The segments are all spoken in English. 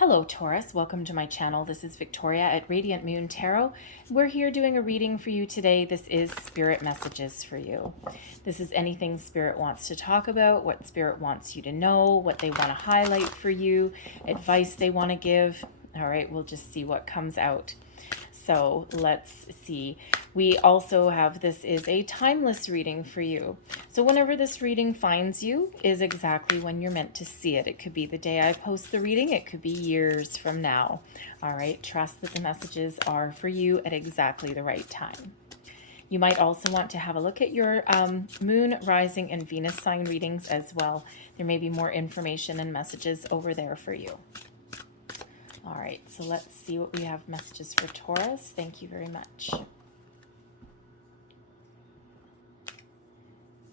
Hello Taurus, welcome to my channel. This is Victoria at Radiant Moon Tarot. We're here doing a reading for you today. This is Spirit Messages for you. This is anything Spirit wants to talk about, what Spirit wants you to know, what they want to highlight for you, advice they want to give. All right, we'll just see what comes out. So let's see. We also have, this is a timeless reading for you. So whenever this reading finds you is exactly when you're meant to see it. It could be the day I post the reading. It could be years from now. All right. Trust that the messages are for you at exactly the right time. You might also want to have a look at your moon, rising, and Venus sign readings as well. There may be more information and messages over there for you. All right, so let's see what we have messages for Taurus. Thank you very much.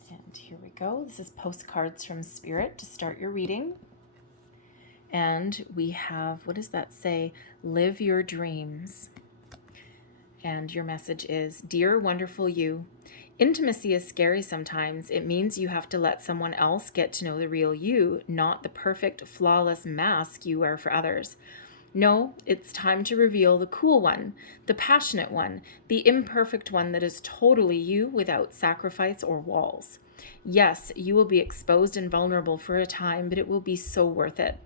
And here we go. This is Postcards from Spirit to start your reading. And we have, what does that say? Live your dreams. And your message is, Dear wonderful you, intimacy is scary sometimes. It means you have to let someone else get to know the real you, not the perfect, flawless mask you wear for others. No, it's time to reveal the cool one, the passionate one, the imperfect one that is totally you without sacrifice or walls. Yes, you will be exposed and vulnerable for a time, but it will be so worth it.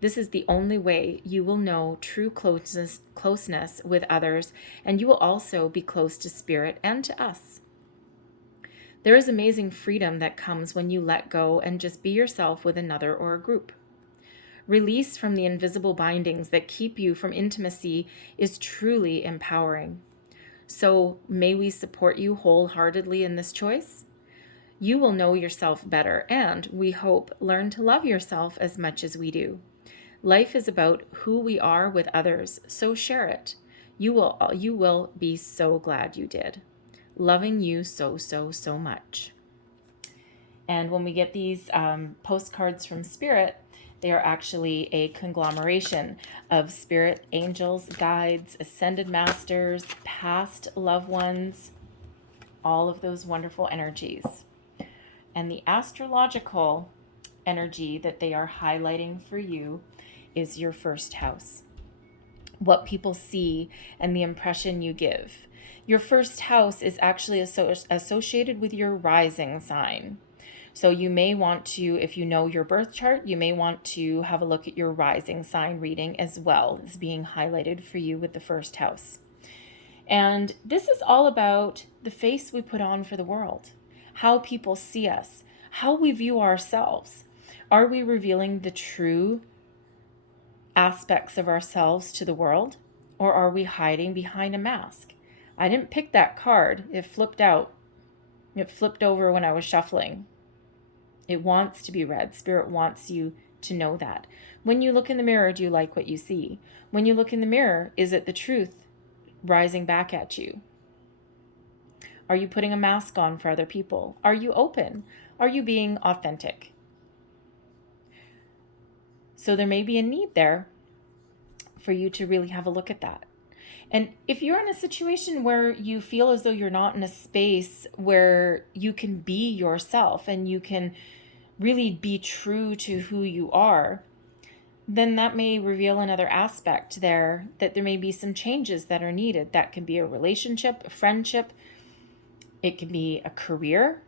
This is the only way you will know true closeness with others, and you will also be close to Spirit and to us. There is amazing freedom that comes when you let go and just be yourself with another or a group. Release from the invisible bindings that keep you from intimacy is truly empowering. So may we support you wholeheartedly in this choice? You will know yourself better and, we hope, learn to love yourself as much as we do. Life is about who we are with others, so share it. You will be so glad you did. Loving you so much. And when we get these postcards from Spirit, they are actually a conglomeration of spirit, angels, guides, ascended masters, past loved ones, all of those wonderful energies. And the astrological energy that they are highlighting for you is your first house. What people see and the impression you give. Your first house is actually associated with your rising sign. So you may want to, if you know your birth chart, you may want to have a look at your rising sign reading as well as being highlighted for you with the first house. And this is all about the face we put on for the world, how people see us, how we view ourselves. Are we revealing the true aspects of ourselves to the world, or are we hiding behind a mask? I didn't pick that card. It flipped out. It flipped over when I was shuffling. It wants to be read. Spirit wants you to know that. When you look in the mirror, do you like what you see? When you look in the mirror, is it the truth rising back at you? Are you putting a mask on for other people? Are you open? Are you being authentic? So there may be a need there for you to really have a look at that. And if you're in a situation where you feel as though you're not in a space where you can be yourself and you can really be true to who you are, then that may reveal another aspect there, that there may be some changes that are needed. That can be a relationship, a friendship. It can be a career.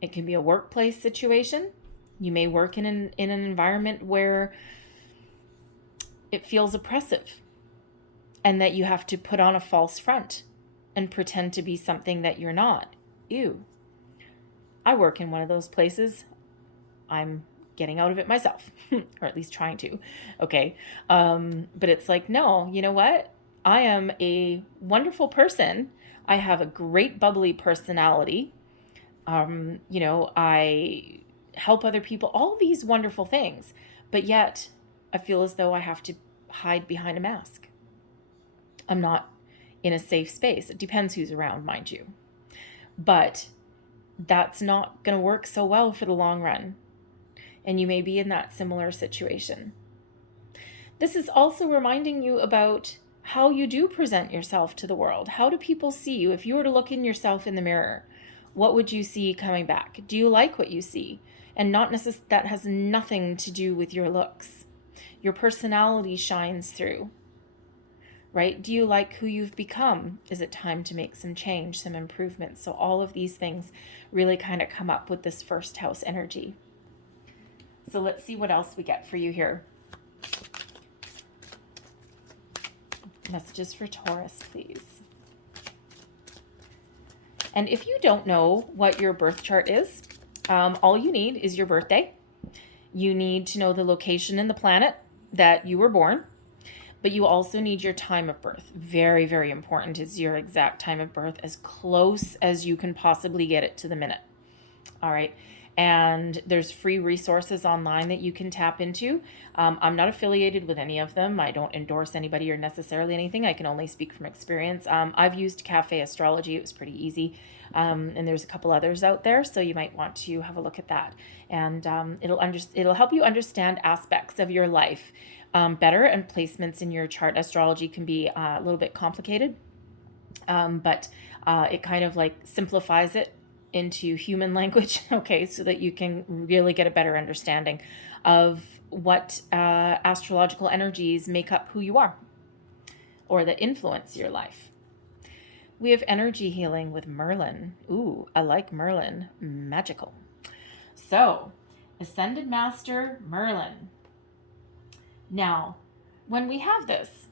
It can be a workplace situation. You may work in an environment where it feels oppressive and that you have to put on a false front and pretend to be something that you're not. Ew. I work in one of those places. I'm getting out of it myself, or at least trying to. Okay. But it's like, no, you know what? I am a wonderful person. I have a great bubbly personality. I help other people, all these wonderful things, but yet I feel as though I have to hide behind a mask. I'm not in a safe space. It depends who's around, mind you. But that's not going to work so well for the long run. And you may be in that similar situation. This is also reminding you about how you do present yourself to the world. How do people see you? If you were to look in yourself in the mirror, what would you see coming back? Do you like what you see? And not necessarily, that has nothing to do with your looks. Your personality shines through, right? Do you like who you've become? Is it time to make some change, some improvements? So all of these things really kind of come up with this first house energy. So let's see what else we get for you here. Messages for Taurus, please. And if you don't know what your birth chart is, all you need is your birthday. You need to know the location and the planet that you were born, but you also need your time of birth. Very, very important is your exact time of birth, as close as you can possibly get it to the minute. All right. And there's free resources online that you can tap into. I'm not affiliated with any of them. I don't endorse anybody or necessarily anything. I can only speak from experience. I've used Cafe Astrology. It was pretty easy. And there's a couple others out there, so you might want to have a look at that. And it'll help you understand aspects of your life better, and placements in your chart. Astrology can be a little bit complicated, but it kind of like simplifies it into human language, okay, so that you can really get a better understanding of what astrological energies make up who you are or that influence your life. We have energy healing with Merlin. Ooh, I like Merlin. Magical. So, Ascended Master Merlin. Now, when we have this,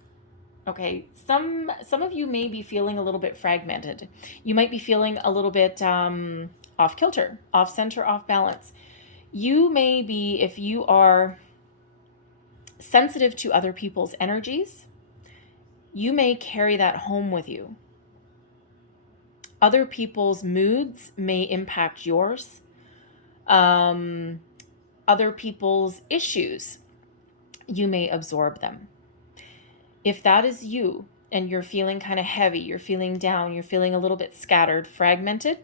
okay, some of you may be feeling a little bit fragmented. You might be feeling a little bit off kilter, off center, off balance. You may be, if you are sensitive to other people's energies, you may carry that home with you. Other people's moods may impact yours. Other people's issues, you may absorb them. If that is you and you're feeling kind of heavy, you're feeling down, you're feeling a little bit scattered, fragmented,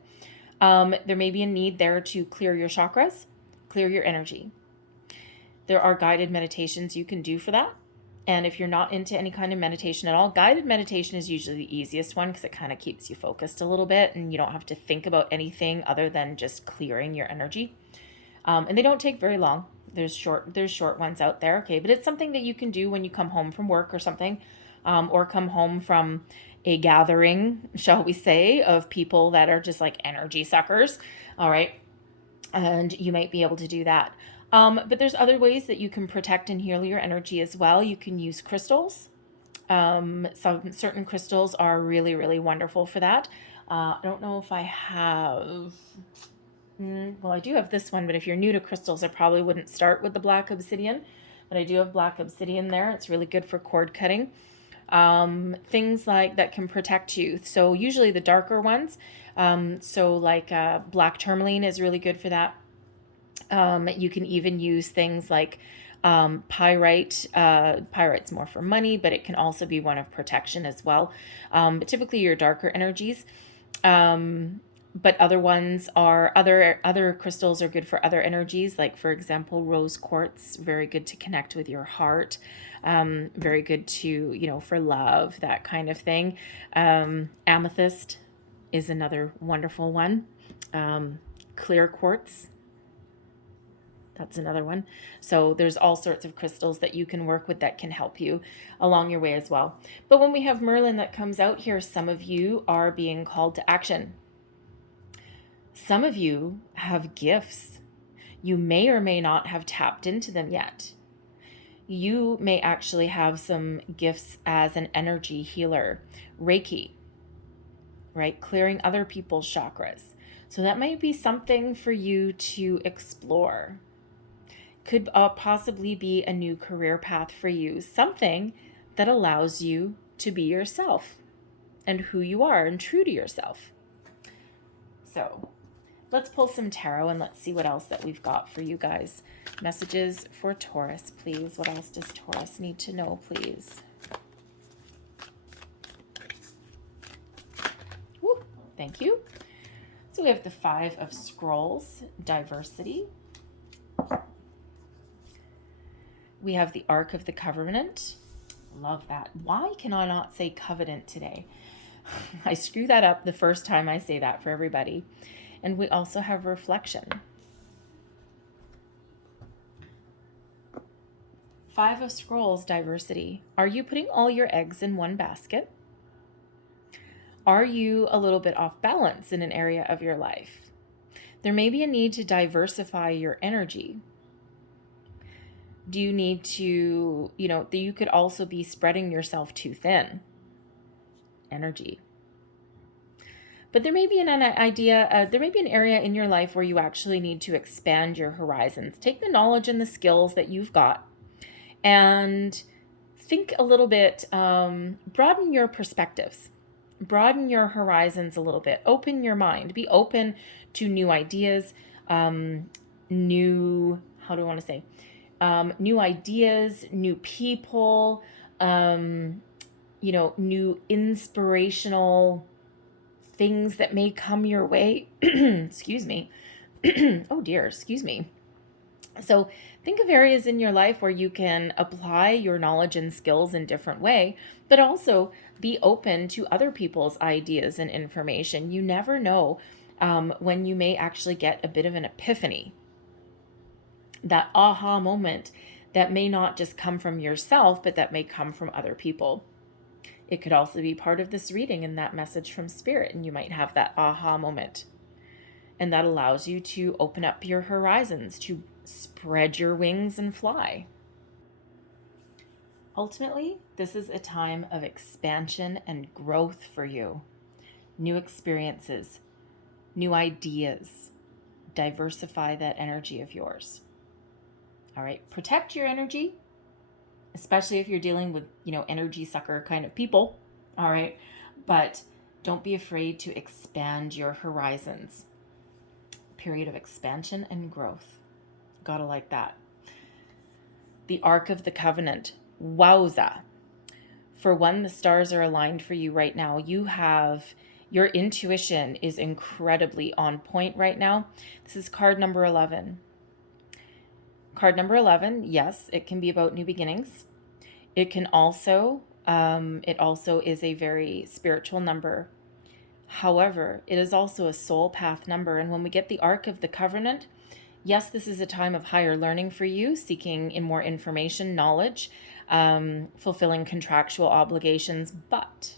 there may be a need there to clear your chakras, clear your energy. There are guided meditations you can do for that. And if you're not into any kind of meditation at all, guided meditation is usually the easiest one because it kind of keeps you focused a little bit and you don't have to think about anything other than just clearing your energy. And they don't take very long. There's short ones out there, okay? But it's something that you can do when you come home from work or something, or come home from a gathering, shall we say, of people that are just like energy suckers, all right? And you might be able to do that. But there's other ways that you can protect and heal your energy as well. You can use crystals. Some certain crystals are really, really wonderful for that. I don't know if I have... Well, I do have this one, but if you're new to crystals, I probably wouldn't start with the black obsidian. But I do have black obsidian there. It's really good for cord cutting. Things like that can protect you. So usually the darker ones. So like black tourmaline is really good for that. You can even use things like pyrite. Pyrite's more for money, but it can also be one of protection as well. But typically your darker energies. But other ones are other crystals are good for other energies. Like for example, rose quartz, very good to connect with your heart. Very good to, for love, that kind of thing. Amethyst is another wonderful one. Clear quartz. That's another one. So there's all sorts of crystals that you can work with that can help you along your way as well. But when we have Merlin that comes out here, some of you are being called to action. Some of you have gifts. You may or may not have tapped into them yet. You may actually have some gifts as an energy healer, Reiki, right? Clearing other people's chakras. So that might be something for you to explore. Could possibly be a new career path for you, something that allows you to be yourself and who you are and true to yourself. So let's pull some tarot and let's see what else that we've got for you guys. Messages for Taurus, please. What else does Taurus need to know, please? Woo, thank you. So we have the Five of Scrolls, diversity. We have the Ark of the Covenant. Love that. Why can I not say covenant today? I screw that up the first time I say that for everybody. And we also have reflection. Five of Scrolls, diversity. Are you putting all your eggs in one basket? Are you a little bit off balance in an area of your life? There may be a need to diversify your energy. Do you need to, you could also be spreading yourself too thin? Energy. But there may be an idea, there may be an area in your life where you actually need to expand your horizons. Take the knowledge and the skills that you've got and think a little bit, broaden your perspectives, broaden your horizons a little bit, open your mind, be open to new ideas, new ideas, new people, new inspirational things that may come your way. Excuse me. Oh dear, excuse me. So think of areas in your life where you can apply your knowledge and skills in different way, but also be open to other people's ideas and information. You never know when you may actually get a bit of an epiphany, that aha moment that may not just come from yourself, but that may come from other people. It could also be part of this reading and that message from Spirit, and you might have that aha moment. And that allows you to open up your horizons, to spread your wings and fly. Ultimately, this is a time of expansion and growth for you. New experiences, new ideas. Diversify that energy of yours. All right, protect your energy, especially if you're dealing with, energy sucker kind of people. All right, but don't be afraid to expand your horizons. Period of expansion and growth. Gotta like that. The Ark of the Covenant. Wowza. For one, the stars are aligned for you right now. Your intuition is incredibly on point right now. This is card number 11. Card number 11, yes, it can be about new beginnings. It can also, is a very spiritual number. However, it is also a soul path number. And when we get the Ark of the Covenant, yes, this is a time of higher learning for you, seeking in more information, knowledge, fulfilling contractual obligations. But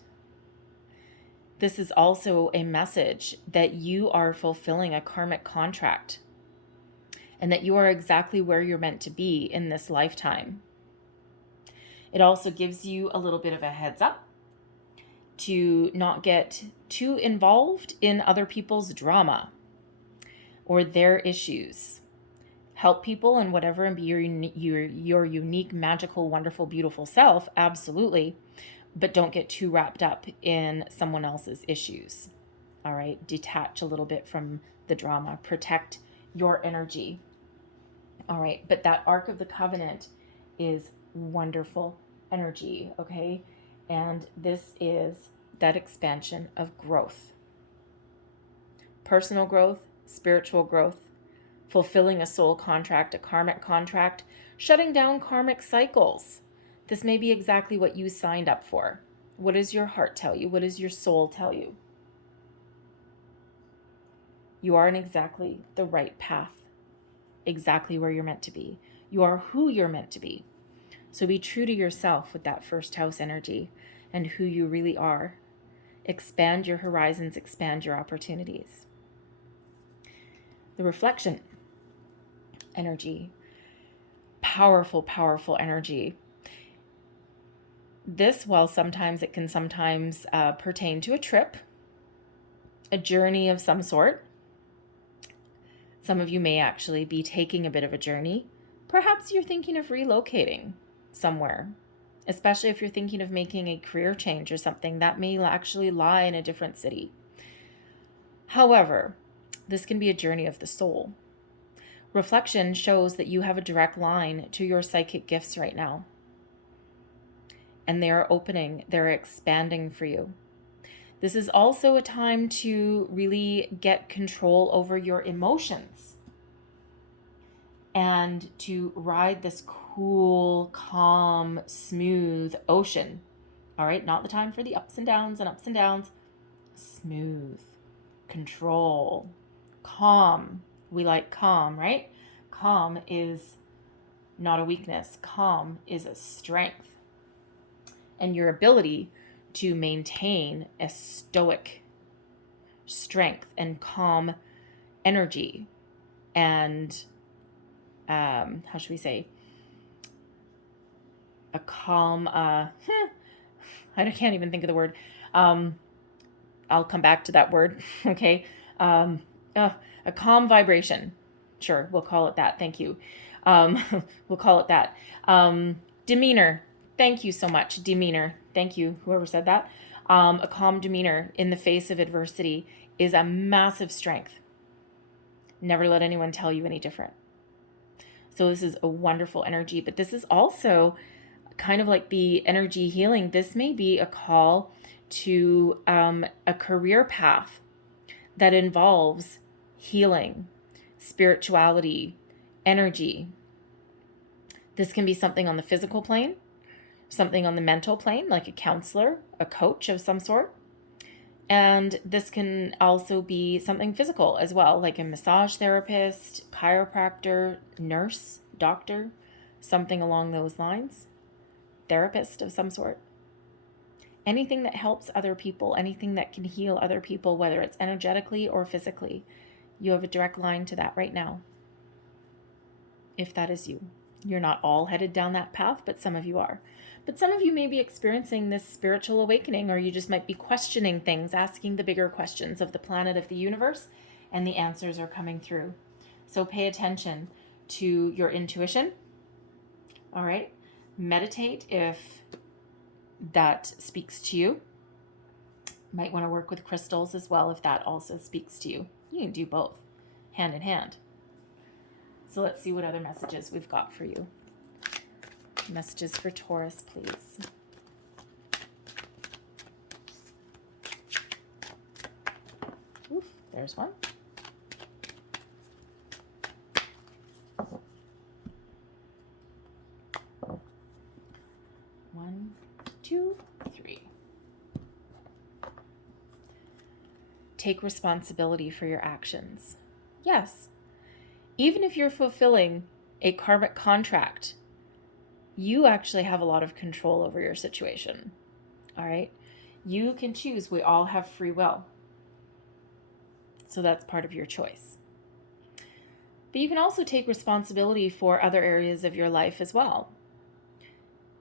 this is also a message that you are fulfilling a karmic contract and that you are exactly where you're meant to be in this lifetime. It also gives you a little bit of a heads up to not get too involved in other people's drama or their issues. Help people in whatever and be your unique, magical, wonderful, beautiful self, absolutely. But don't get too wrapped up in someone else's issues. All right, detach a little bit from the drama. Protect your energy. All right, but that Ark of the Covenant is wonderful energy, okay? And this is that expansion of growth. Personal growth, spiritual growth, fulfilling a soul contract, a karmic contract, shutting down karmic cycles. This may be exactly what you signed up for. What does your heart tell you? What does your soul tell you? You are in exactly the right path, exactly where you're meant to be. You are who you're meant to be. So be true to yourself with that first house energy and who you really are. Expand your horizons, expand your opportunities. The reflection energy. Powerful, powerful energy. This, while sometimes it can pertain to a trip, a journey of some sort. Some of you may actually be taking a bit of a journey. Perhaps you're thinking of relocating somewhere, especially if you're thinking of making a career change or something that may actually lie in a different city. However, this can be a journey of the soul. Reflection shows that you have a direct line to your psychic gifts right now. And they are opening, they're expanding for you. This is also a time to really get control over your emotions and to ride this cool, calm, smooth ocean. All right, not the time for the ups and downs. Smooth, control, calm. We like calm, right? Calm is not a weakness. Calm is a strength. And your ability to maintain a stoic strength and calm energy and, how should we say, a calm, I can't even think of the word. I'll come back to that word. Okay. A calm vibration. Sure. We'll call it that. Thank you. We'll call it that. Demeanor. Thank you so much. Demeanor. Thank you. Whoever said that. A calm demeanor in the face of adversity is a massive strength. Never let anyone tell you any different. So this is a wonderful energy, but this is also kind of like the energy healing. This may be a call to a career path that involves healing, spirituality, energy. This can be something on the physical plane, something on the mental plane, like a counselor, a coach of some sort. And this can also be something physical as well, like a massage therapist, chiropractor, nurse, doctor, something along those lines, therapist of some sort. Anything that helps other people, anything that can heal other people, whether it's energetically or physically, you have a direct line to that right now. If that is you. You're not all headed down that path, but some of you are. But some of you may be experiencing this spiritual awakening, or you just might be questioning things, asking the bigger questions of the planet, of the universe, and the answers are coming through. So pay attention to your intuition. All right. Meditate if that speaks to you. Might want to work with crystals as well if that also speaks to you. You can do both, hand in hand. So let's see what other messages we've got for you. Messages for Taurus, please. Oof, there's one. One, two, three. Take responsibility for your actions. Yes. Even if you're fulfilling a karmic contract, you actually have a lot of control over your situation. All right? You can choose. We all have free will. So that's part of your choice. But you can also take responsibility for other areas of your life as well.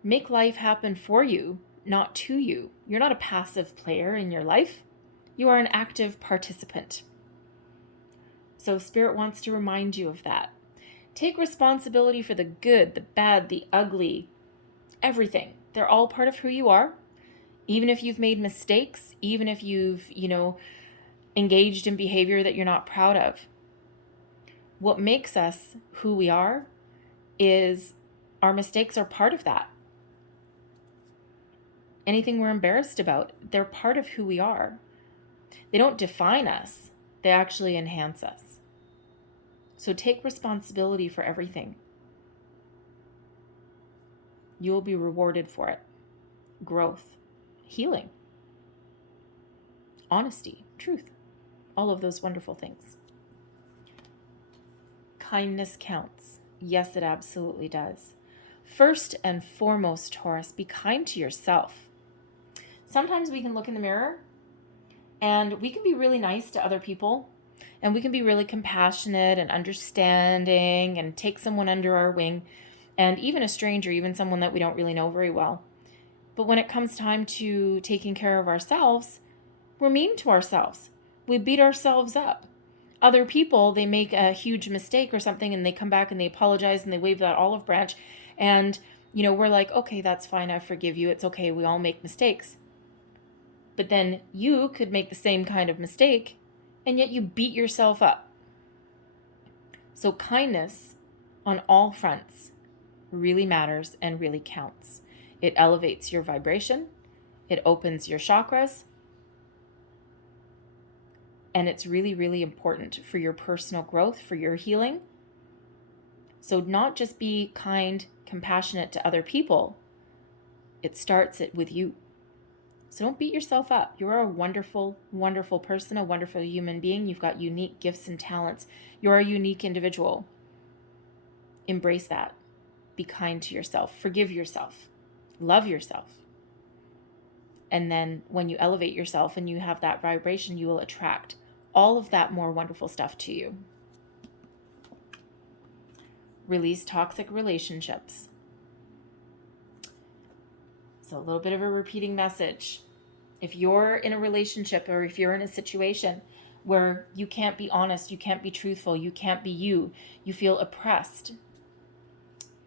Make life happen for you, not to you. You're not a passive player in your life. You are an active participant. So Spirit wants to remind you of that. Take responsibility for the good, the bad, the ugly, everything. They're all part of who you are. Even if you've made mistakes, even if you've, engaged in behavior that you're not proud of. What makes us who we are is our mistakes are part of that. Anything we're embarrassed about, they're part of who we are. They don't define us. They actually enhance us. So take responsibility for everything. You will be rewarded for it. Growth, healing, honesty, truth, all of those wonderful things. Kindness counts. Yes, it absolutely does. First and foremost, Taurus, be kind to yourself. Sometimes we can look in the mirror and we can be really nice to other people. And we can be really compassionate and understanding and take someone under our wing, and even a stranger, even someone that we don't really know very well. But when it comes time to taking care of ourselves, we're mean to ourselves. We beat ourselves up. Other people, they make a huge mistake or something and they come back and they apologize and they wave that olive branch. And, we're like, okay, that's fine. I forgive you. It's okay. We all make mistakes. But then you could make the same kind of mistake and yet you beat yourself up. So kindness on all fronts really matters and really counts. It elevates your vibration. It opens your chakras. And it's really, really important for your personal growth, for your healing. So not just be kind, compassionate to other people. It starts with you. So don't beat yourself up. You're a wonderful, wonderful person, a wonderful human being. You've got unique gifts and talents. You're a unique individual. Embrace that. be kind to yourself, forgive yourself, love yourself. And then when you elevate yourself and you have that vibration, you will attract all of that more wonderful stuff to you. Release toxic relationships. So a little bit of a repeating message. If you're in a relationship or if you're in a situation where you can't be honest, you can't be truthful, you can't be you, you feel oppressed,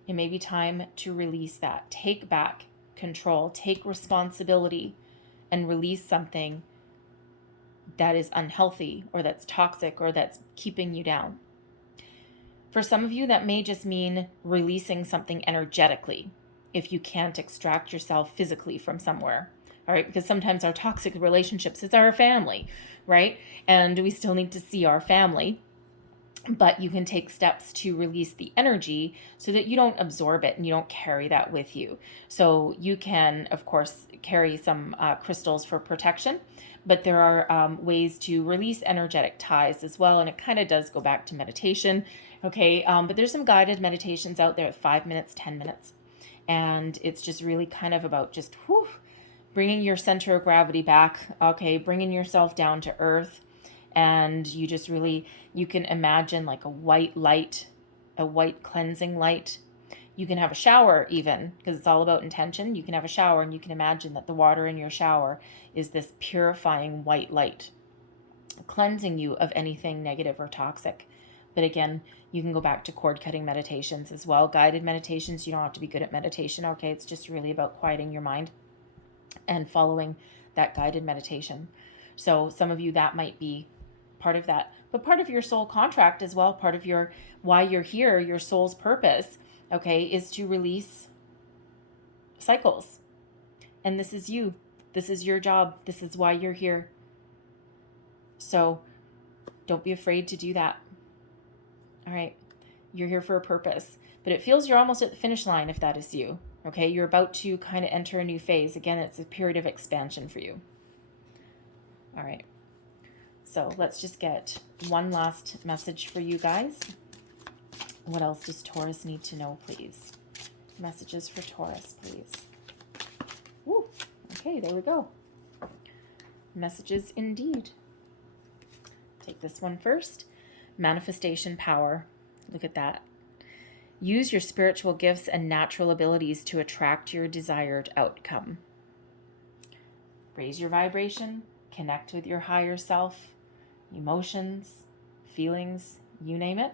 it may be time to release that. Take back control, take responsibility, and release something that is unhealthy or that's toxic or that's keeping you down. For some of you, that may just mean releasing something energetically if you can't extract yourself physically from somewhere. All right, because sometimes our toxic relationships is our family, right? And we still need to see our family, but you can take steps to release the energy so that you don't absorb it and you don't carry that with you. So you can, of course, carry some crystals for protection, but there are ways to release energetic ties as well. And it kind of does go back to meditation. Okay. But there's some guided meditations out there at 5 minutes, 10 minutes. And it's just really kind of about just bringing your center of gravity back. Okay. Bringing yourself down to earth. And you just really, you can imagine like a white light, a white cleansing light. You can have a shower even, because it's all about intention. You can have a shower and you can imagine that the water in your shower is this purifying white light, cleansing you of anything negative or toxic. But again, you can go back to cord cutting meditations as well. Guided meditations, you don't have to be good at meditation, okay? It's just really about quieting your mind and following that guided meditation. So some of you, that might be part of that, but part of your soul contract as well, part of your why you're here, your soul's purpose, okay, is to release cycles. And this is you. This is your job. This is why you're here. So don't be afraid to do that. All right. You're here for a purpose, but it feels you're almost at the finish line if that is you. Okay. You're about to kind of enter a new phase. Again, it's a period of expansion for you. All right. So let's just get one last message for you guys. What else does Taurus need to know, please? Messages for Taurus, please. Woo. Okay, there we go. Messages indeed. Take this one first. Manifestation power. Look at that. Use your spiritual gifts and natural abilities to attract your desired outcome. Raise your vibration. Connect with your higher self. Emotions, feelings, you name it.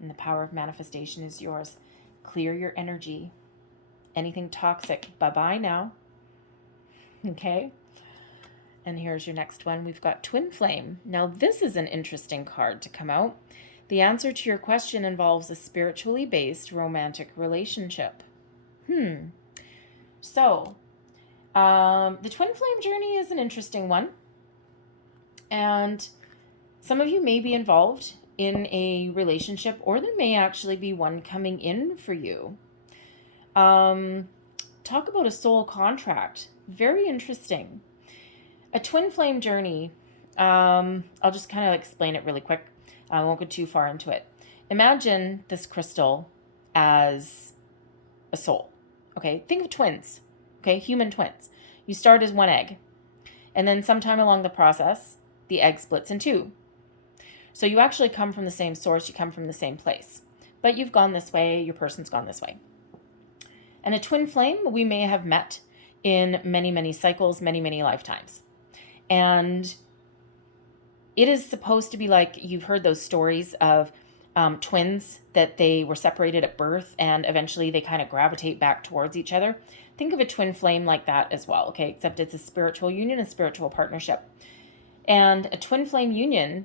And the power of manifestation is yours. Clear your energy. Anything toxic, bye-bye now. Okay? And here's your next one. We've got Twin Flame. Now, this is an interesting card to come out. The answer to your question involves a spiritually based romantic relationship. So, the Twin Flame journey is an interesting one. And some of you may be involved in a relationship, or there may actually be one coming in for you. Talk about a soul contract. Very interesting. A twin flame journey. I'll just kind of explain it really quick. I won't go too far into it. Imagine this crystal as a soul. Okay, think of twins. Okay, human twins. You start as one egg, and then sometime along the process, the egg splits in two. So you actually come from the same source, you come from the same place, but you've gone this way, your person's gone this way. And a twin flame, we may have met in many, many cycles, many, many lifetimes. And it is supposed to be like, you've heard those stories of twins that they were separated at birth and eventually they kind of gravitate back towards each other. Think of a twin flame like that as well, okay? Except it's a spiritual union, a spiritual partnership. And a twin flame union,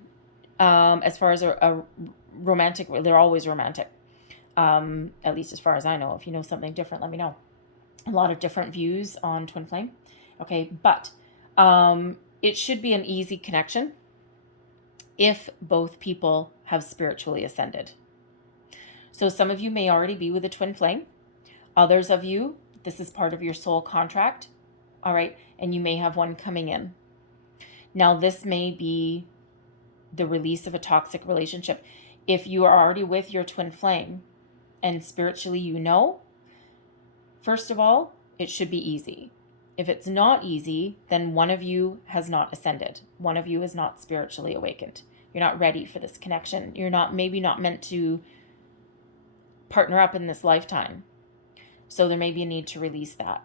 as far as a romantic, they're always romantic, at least as far as I know. If you know something different, let me know. A lot of different views on twin flame. Okay, but it should be an easy connection if both people have spiritually ascended. So some of you may already be with a twin flame. Others of you, this is part of your soul contract. All right, and you may have one coming in. Now, this may be the release of a toxic relationship. If you are already with your twin flame and spiritually you know, first of all, it should be easy. If it's not easy, then one of you has not ascended. One of you is not spiritually awakened. You're not ready for this connection. You're maybe not meant to partner up in this lifetime. So there may be a need to release that.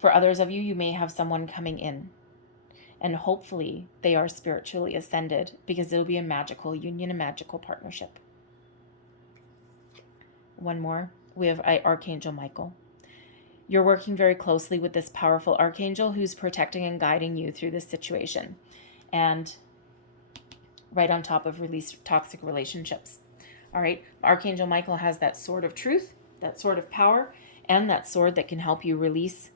For others of you, you may have someone coming in, and hopefully they are spiritually ascended, because it'll be a magical union, a magical partnership. One more. We have Archangel Michael. You're working very closely with this powerful archangel who's protecting and guiding you through this situation. And right on top of release toxic relationships. All right. Archangel Michael has that sword of truth, that sword of power, and that sword that can help you release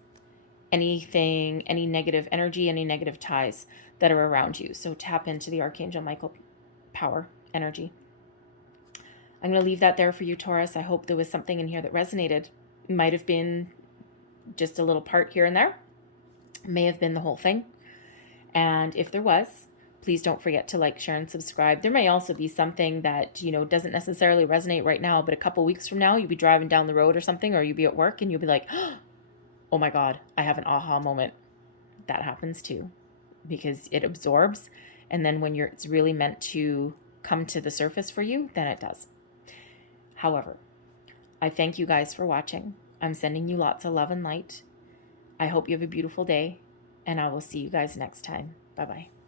anything, any negative energy, any negative ties that are around you. So tap into the Archangel Michael power energy. I'm going to leave that there for you, Taurus. I hope there was something in here that resonated. Might have been just a little part here and there. May have been the whole thing. And if there was, please don't forget to like, share, and subscribe. There may also be something that, doesn't necessarily resonate right now, but a couple weeks from now, you'll be driving down the road or something, or you'll be at work and you'll be like, oh my God, I have an aha moment. That happens too, because it absorbs. And then when it's really meant to come to the surface for you, then it does. However, I thank you guys for watching. I'm sending you lots of love and light. I hope you have a beautiful day, and I will see you guys next time. Bye-bye.